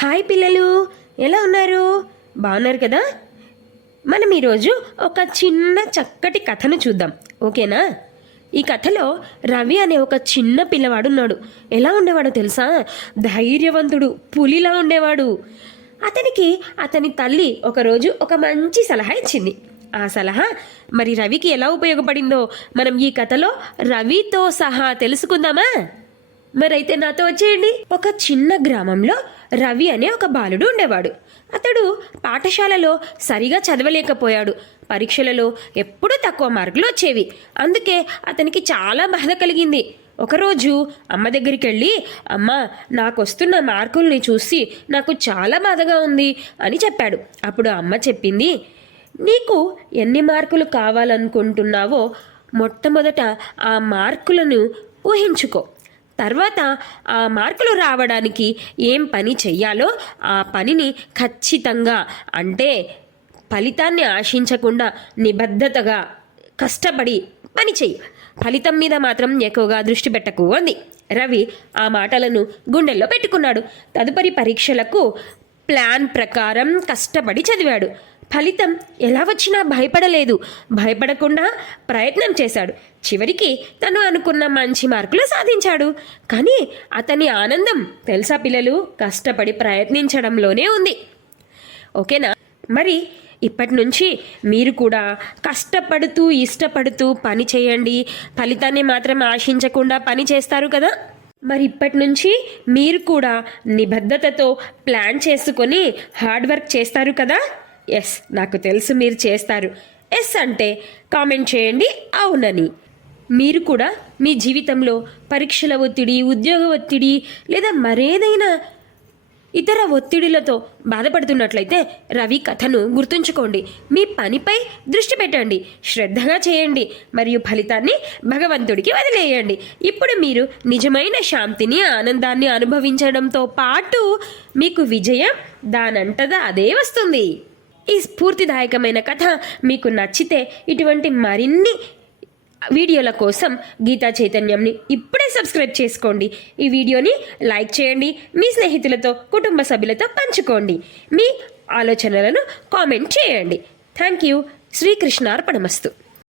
Hi పిల్లలు, ఎలా ఉన్నారు? బాగున్నారు కదా? మనం ఈరోజు ఒక చిన్న చక్కటి కథను చూద్దాం, ఓకేనా? ఈ కథలో రవి అనే ఒక చిన్న పిల్లవాడు ఉన్నాడు. ఎలా ఉండేవాడో తెలుసా? ధైర్యవంతుడు, పులిలా ఉండేవాడు. అతనికి అతని తల్లి ఒకరోజు ఒక మంచి సలహా ఇచ్చింది. ఆ సలహా మరి రవికి ఎలా ఉపయోగపడిందో మనం ఈ కథలో రవితో సహా తెలుసుకుందామా? మరైతే నాతో వచ్చేయండి. ఒక చిన్న గ్రామంలో రవి అనే ఒక బాలుడు ఉండేవాడు. అతడు పాఠశాలలో సరిగా చదవలేకపోయాడు. పరీక్షలలో ఎప్పుడూ తక్కువ మార్కులు వచ్చేవి. అందుకే అతనికి చాలా బాధ కలిగింది. ఒకరోజు అమ్మ దగ్గరికి వెళ్ళి, అమ్మ, నాకు వస్తున్న మార్కుల్ని చూసి నాకు చాలా బాధగా ఉంది అని చెప్పాడు. అప్పుడు అమ్మ చెప్పింది, నీకు ఎన్ని మార్కులు కావాలనుకుంటున్నావో మొట్టమొదట ఆ మార్కులను ఊహించుకో. తర్వాత ఆ మార్కులు రావడానికి ఏం పని చెయ్యాలో ఆ పనిని ఖచ్చితంగా, అంటే ఫలితాన్ని ఆశించకుండా నిబద్ధతగా కష్టపడి పని చెయ్యి. ఫలితం మీద మాత్రం ఎక్కువగా దృష్టి పెట్టకు అంది. రవి ఆ మాటలను గుండెల్లో పెట్టుకున్నాడు. తదుపరి పరీక్షలకు ప్లాన్ ప్రకారం కష్టపడి చదివాడు. ఫలితం ఎలా వచ్చినా భయపడకుండా ప్రయత్నం చేశాడు. చివరికి తను అనుకున్న మంచి మార్కులు సాధించాడు. కానీ అతని ఆనందం తెలుసా పిల్లలు, కష్టపడి ప్రయత్నించడంలోనే ఉంది. ఓకేనా? మరి ఇప్పటి నుంచి మీరు కూడా కష్టపడుతూ ఇష్టపడుతూ పని చేయండి. ఫలితాన్ని మాత్రం ఆశించకుండా పని చేస్తారు కదా. మరి ఇప్పటి నుంచి మీరు కూడా నిబద్ధతతో ప్లాన్ చేసుకొని హార్డ్ వర్క్ చేస్తారు కదా. ఎస్, నాకు తెలుసు మీరు చేస్తారు. ఎస్ అంటే కామెంట్ చేయండి అవునని. మీరు కూడా మీ జీవితంలో పరీక్షల ఒత్తిడి, ఉద్యోగ ఒత్తిడి లేదా మరేదైనా ఇతర ఒత్తిడిలతో బాధపడుతున్నట్లయితే రవి కథను గుర్తుంచుకోండి. మీ పనిపై దృష్టి పెట్టండి, శ్రద్ధగా చేయండి మరియు ఫలితాన్ని భగవంతుడికి వదిలేయండి. ఇప్పుడు మీరు నిజమైన శాంతిని, ఆనందాన్ని అనుభవించడంతో పాటు మీకు విజయం దానంతటా అదే వస్తుంది. ఈ స్ఫూర్తిదాయకమైన కథ మీకు నచ్చితే ఇటువంటి మరిన్ని వీడియోల కోసం గీతా చైతన్యంని ఇప్పుడే సబ్స్క్రైబ్ చేసుకోండి. ఈ వీడియోని లైక్ చేయండి, మీ స్నేహితులతో, కుటుంబ సభ్యులతో పంచుకోండి. మీ ఆలోచనలను కామెంట్ చేయండి. Thank you. శ్రీకృష్ణార్పణమస్తు.